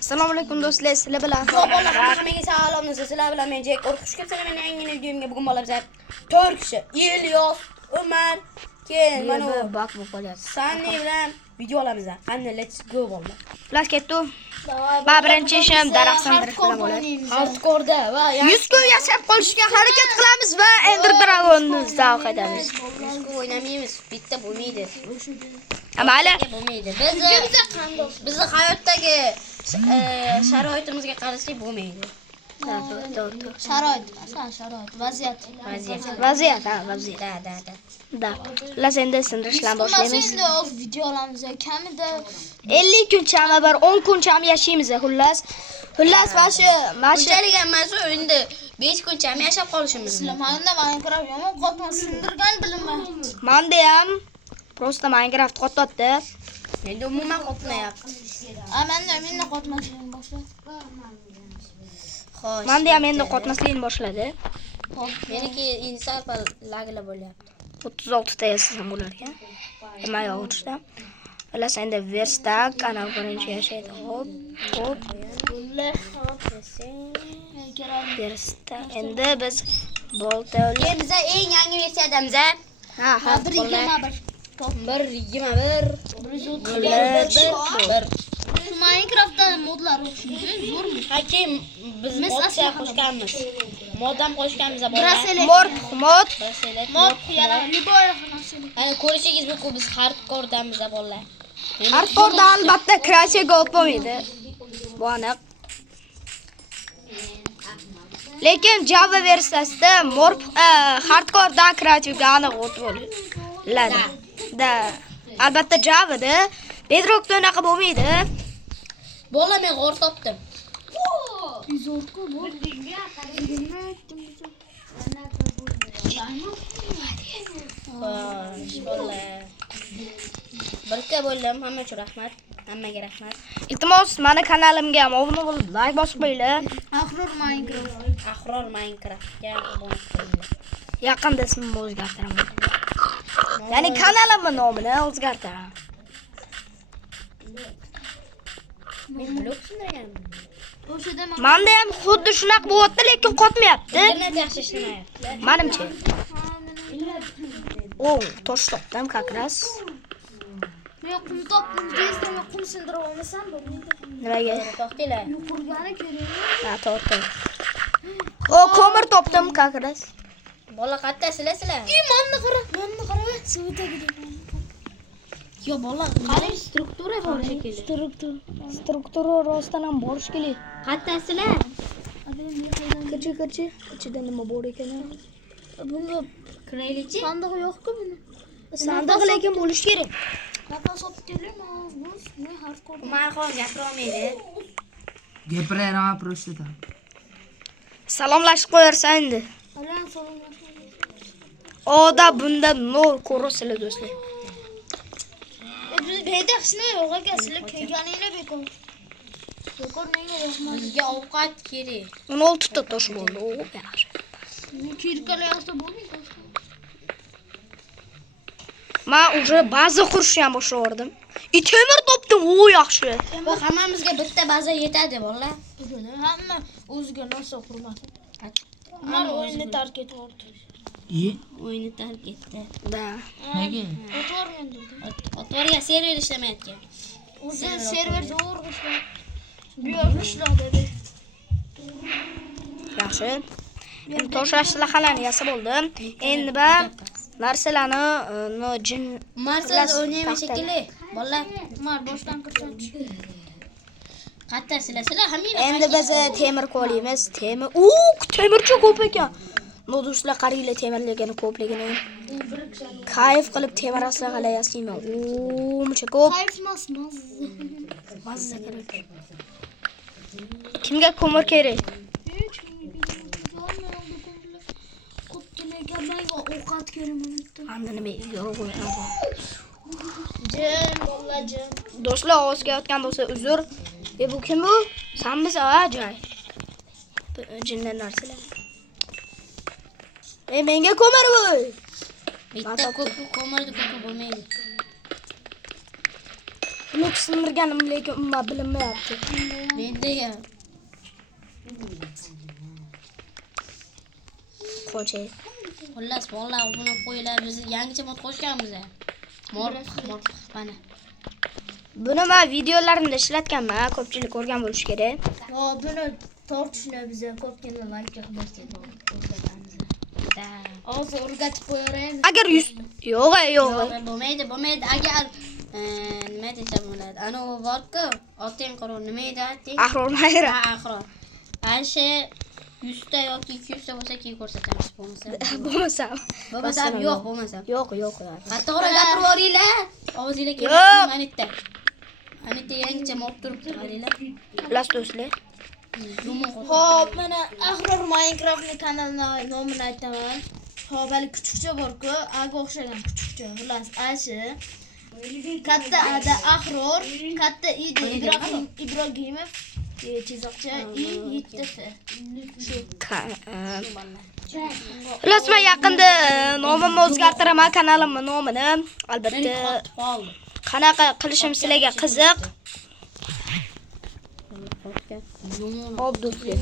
Assalomu alaykum do'stlar, sizlar bilan Hammaga salom, sizlar bilan men Jek. Xush kelibsizlar meni yangi videomga. Bugun bola bizlar 4 kishi. Ilyos, Umar, keyin mana u bak bu qolyapti. Sanni bilan video olamiz. Qani, let's go bo'ldi. Flash ketdi. Va birinchi ishim daraxt sindirish bilan bo'ladi. Hardcore va 100 kun yashab qolishga harakat qilamiz va Ender Dragon'ni zavq etamiz. o'ynamaymiz. Bitta bo'lmaydi. Mayli. Bo'lmaydi. Bizni hayotdagi sharoitimizga qarasak bo'lmaydi. Sharoit, vaziyat. Da. Las endi sindirishdan boshlaymiz. Endi video olamiz. Kamida 50 kunchami bir 10 kunchami yashaymiz xullas. Bunchalik emas, endi 5 kunchami yashab qolishimiz. Manda Minecraft yomon qotma sindirgan bilinmayapti. Manda ham prosta Minecraft qotdi. Endi umuman qotmayapti. Menda qotmasligini boshladi. Xo'sh. Manda ham endi qotmasligini boshladi. Meniki inson laglar bo'lyapti. 36 ta yasasam bo'lar ekan. Nima yo'qda. Las endi verstak ana birinchi yashaydi. Hop. Verstak. Endi biz boltali. Biz eng yangi versiyadamiz. Ha, 1.21. 1.21. Minecraftda modlar zo'rmi? Hakim biz modga qo'shganmiz. Moddan qo'shganmiz Bracelet. Mod. Mod yana liboy xonasi. Ana ko'rishingiz mumkin biz hardcore'damiz bolalar. Hardcore'da albatta crashga o'tmaydi. Bu aniq. Lekin Java versiyasida hardcore'da crashga aniq o'tadi. Da. Albatta Java'da Bedrock'da unaqa bo'lmaydi. Bola men g'or topdim. Zo'rku bu. Xo'sh, bola. Birga bo'ldim. Hamma uchun rahmat. Hammaga rahmat. Iltimos, meni kanalimga ham obuna bo'lib, like bosib qo'yinglar. Ahror Minecraft. Ahror Minecraftga obuna bo'linglar. Yaqinda ismimni o'zgartiraman. Ya'ni kanalimning nomini o'zgartiraman. Men blok sindirgan. O'shada Menda ham xuddi shunaqa bo'lyapti, lekin qotmayapti. Internet yaxshi ishlamayapti. Menimcha. Tosh topdim kakras. men qum topdim, desam qum sindira olmasam bo'lmaydi. Nimaga? To'xtinglar. Yuqurgani kerak. Ha, to'g'ri. Ko'mir topdim kakras. Bola qayerda sizlar? Manni qara. Suv tagida. Yo bola, qani struktura bor shekilli. Struktura rostdan ham borish kerak. Qayerdasizlar? Kirchi. Ichida nima bor ekan? Bunda Kiraylikchi? sandiq yo'q-ku buni. Sandiq lekin bo'lish kerak. Napas olib kelaman. Men hardcore. Umarxon gapira olmaydi. Gapiraverama просто там. Salomlashib qo'yarsan endi. Alan salomlashmaydi. Oda bunda nur ko'rasizlar do'stlar. Biz beda hechna yo'q ekan, sizlar kelganinglar bekor. Bekor menga yo'qmas. Bizga ovqat kerak. 16 ta tosh bo'ldi. Yaxshi. Men kirkalar yo'qsa bo'lmaydi. Men уже baza qurishni ham boshladim. Temir topdim, yaxshi. Bu hammamizga bitta baza yetadi bolalar. Hamma o'ziga narsa qurmadi. Ular o'yinni tark etdi. O'yinni tark etdi. Da. Nega? O'tvormandi. Otvorga server ishlamayotgan. O'zi server zo'r ishlar. Buyoq ishladi. Yaxshi. Endi tosh aslahalarni yasab oldim. Endi ba narsalarni jin Marsda o'ynaymiz shekilli. Bolalar, Umar boshdan kirsanchi. qayerdasizlar? Sizlar hammanglar. endi biz temir qo'yamiz. Temirchi ko'p ekan. Do'stlar qaranglar temirligini ko'pligini. Kayf qilib temir aslahalar yasayman. Muncha ko'p. Kayfmas. Mazza kerak. Kimga ko'mir kerak? Hech kimga. Ovqat kerak. Endi nima yo'q qo'ygan. Jin, bollajin. Do'stlar ovoz kelayotgan bo'lsa uzr. Bu kim bu? Sanmisiz, joy. Jinlar narsalar. Menga ko'mir bo'y. Bitta ko'p ko'mirdi ko'p bo'lmaydi. blok sindirganim lekin umuman bilinmayapti. Menda ham. Qo'shay. Xullas, vallahi buni qo'ylar biz yangicha mod qo'shganmiz. Mor mana. Buni men videolarimda ishlatganman, ko'pchilik ko'rgan bo'lish kerak. Va buni tortishni biza ko'pgina like qilib ko'rsatamiz. Hozir o'rgatib qo'yaraymiz. Agar 100 yo'q. Bo'lmaydi. Agar nima desam bo'ladi? Ana u bor-ku, oting qaro nima edi ayting? Ahror mayra. Ahror. Asha 100 ta yoki 200 ta bo'lsa keyin ko'rsatamiz bo'lmasa. Bo'lmasa Yo'q. Yo'q. Qattiqroq gapirib yuboringlar. Ovozinglar Yo'q. keladi manitda. Manitda yangicha mod turibdi, qaranglar. Xullas do'stlar. Xo'p, mana Ahror Minecraftning kanalining nomini aytaman. Xo'p, hali kuchukcha bor-ku, aga o'xshagan kuchukcha. Xullas, ashi. Katta ada Ahror, katta ida Ibrohimov, chizoqcha I YTF. Shu. Xullas men yaqinda nomimni o'zgartiraman, kanalimning nomini. Albatta qanaqa qilishim sizlarga qiziq. Hop do'stlar.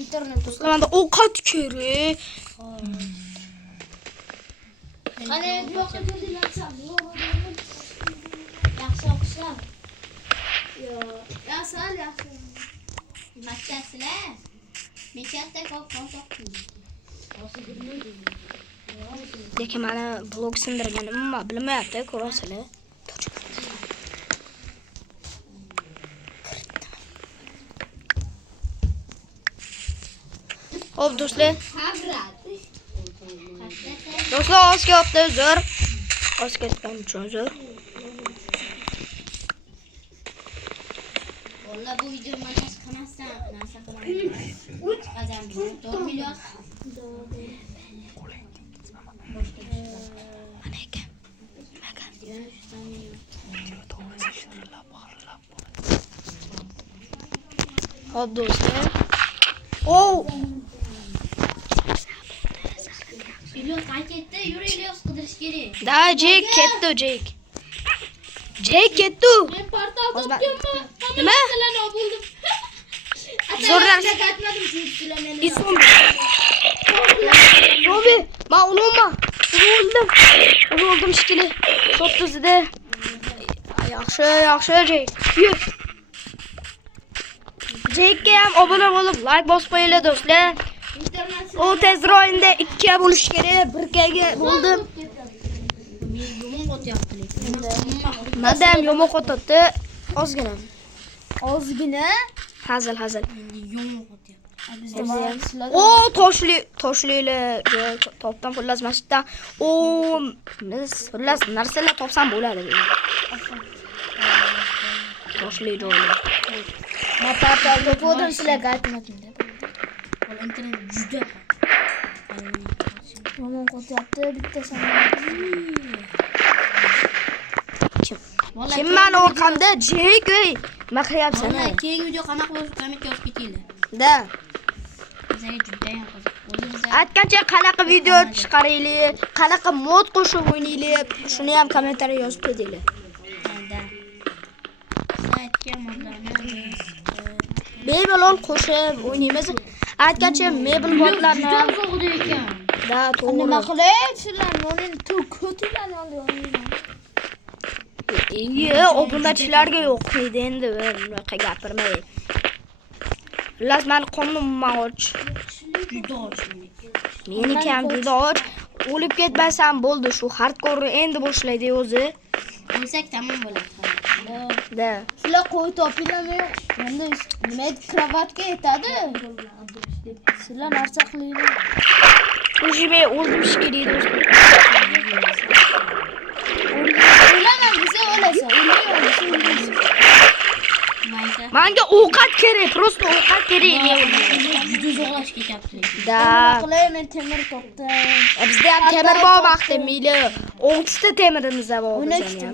Internet Do'stlar, ovqat kerak. qani buyoqqa keldilarsam, yaxshi o'qishlar. Yaxshi. Maktabsizlar. Maktabda ko'p o'qiydi. Lekin mana blok sindirganim umuman bilmayapti, ko'rasizlar. Hop do'stlar. Do'stlar, oz ketdi, zo'r. Oz ketgan uchun zo'r. Valla bu video montaj qilmasdan narsa qilaman. Qazan 4 million. Hop do'stlar. Oh! İlyos qaytdi, yur İlyos qidirish kerak. Da, Jake ketdi, Jake. Jake ketdi. Men portal Nima? topganman. Bo'ldim. Zo'rlar. Qaytmadim sizlar meni. Isom. Robi, men ulug'man. O'ldim shekilli. Top tuzida. Yaxshi, Jake. Yur. Jake'ga ham obuna bo'lib, like bosib qo'yinglar do'stlar. U tezroqda 2 ga bo'lish kerak, 1 ga bo'ldi. Yomon o'tyapti lekin. Menda ham yomon o'tdi. Ozgina. Hazil. Yomon o'tyapti. O, toshlilar joy topdim, xullas mana shu yerda. O, biz xullas narsalar topsam bo'ladi. Toshli joylar. Men portal topdim sizlarga aytmadim deb. Wala internet juda. Yomon qo'tyapti bitta Kim meni orqamda Jake? Nima qilyapsan? Wala keyingi video qanaqa bo'lsa kommentga yozib ketinglar. Da. Bizga juda ham qiziq. O'zimiz Aytgancha qanaqa video chiqaraylik, qanaqa mod qo'shib o'ynaylik, shuni ham kommentariya yozib ketinglar. saytga modlarni Bemalol qo'shib o'ynaymiz. Aytgancha mebel modlarni juda zo'g'di ekan. da to'g'ri. Nima qilay? Sizlar meni ko'tidan olyapman. Obunachilarga yo'q deydi endi, bunaqa gapirmay. Xullas meni qo'nim och. Juda och. Meniki ham juda och. O'lib ketmasam bo'ldi, shu hardcore endi boshlaydi o'zi. O'lsak tamom bo'ladi. Da. Sizlar qo'y topinglarmi yo'q? Endi nima edi, kravatga yetadi. Sizlar narsa qilinglar. O'shime o'ldim shekilli do'stlar. O'laman desa o'lasan, o'lmaysan. Maysa. Menga ovqat kerak, prosta ovqat kerak men o'ldim. Juda zo'g'lash ketyapti lekin. Da. Nima qilay? Men temir topdim. Bizda ham temir bor vaqti, meyli 10 ta temirimiz bor. 12 ta.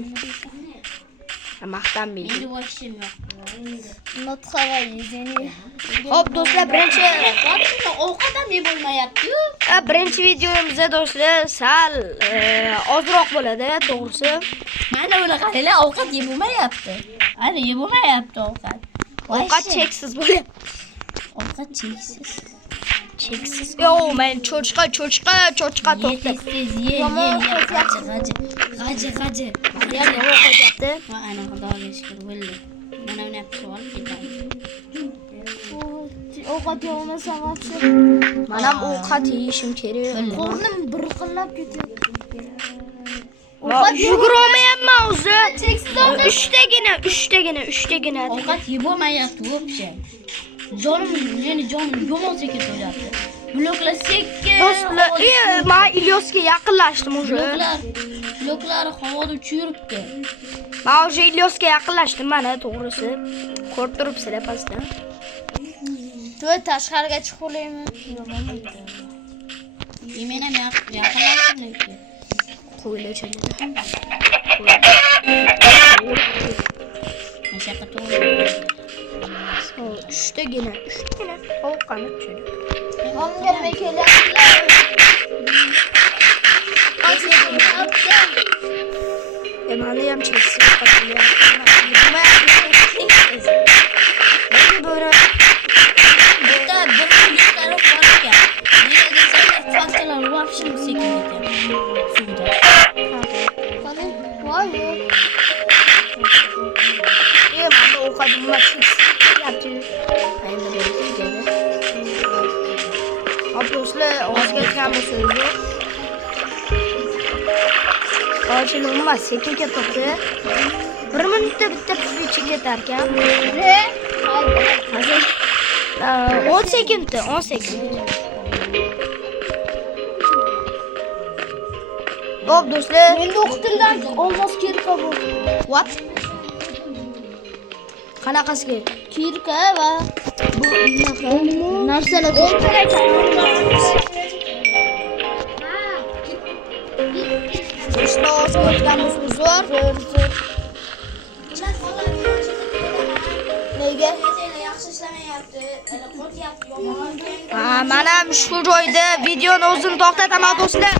Maqtanmaydi. Endi voshim yo'q. Nutqava yezini. Xo'p do'stlar, birinchi Ovqat ham yeb bo'lmayapti-yu. birinchi videomizda do'stlar sal ozroq bo'ladi, to'g'risi. Mana uni qaranglar, ovqat yeb bo'lmayapti. Ana yeb bo'lmayapti ovqat. Ovqat cheksiz bo'lyapti. Ovqat cheksiz. Cheksiz. Yo, men cho'chqa to'xta. Yomon G'aji. Yana nima qo'yapti? Va ana xudoga shukr bo'ldi. Mana uni olib olib ketamiz. ovqat yemasa vaqti. Men ham ovqat yeyishim kerak. Qornim birqillab ketyapti. Yugurolmayapman o'zi. 3tagina. Ovqat yeb bo'lmayapti вообще. Jonim yomon sekin to'yapti. Bloklar sekin. Do'stlar, men Ilyosga yaqinlashdim o'zi. Bloklar havoda uchiribdi. Men o'zi Ilyosga yaqinlashdim mana to'g'risi. Ko'rib turibsizlar pastda. To'y tashqariga chiqib olaymi? Men ham yaqinlashdim lekin. Qo'ylar chaladi. Mashaqqat to'g'ri. 3tagina. Ovqatni tushirib. Hamga kelyaptilar. Meni ham cheksiz qo'yapti. Nega bora? Bitta bir taraf bor ekan. Nega desanglar faktalar вообще sekin ketyapti. Suvda. Qani, voy. Meni ovqatimga cheksiz qo'yapti. Endi bo'ldi. Do'stlar, ozga aytgan bu so'zni. Hozir nima sekin ketyapti. 1 minutda bitta pishib ketar ekan. Hozir 10 sekundda, 10 sekund. Hop do'stlar, Endi o'qitildan olmos kirka bu. what? Qanaqasiga? Kirka va bu narsalar Do'stlar, ozga o'tganimiz uzr. Nega? Yaxshi ishlamayapti. Qo'tyapti, yomon. Mana shu joyda videoni o'zini to'xtataman do'stlar.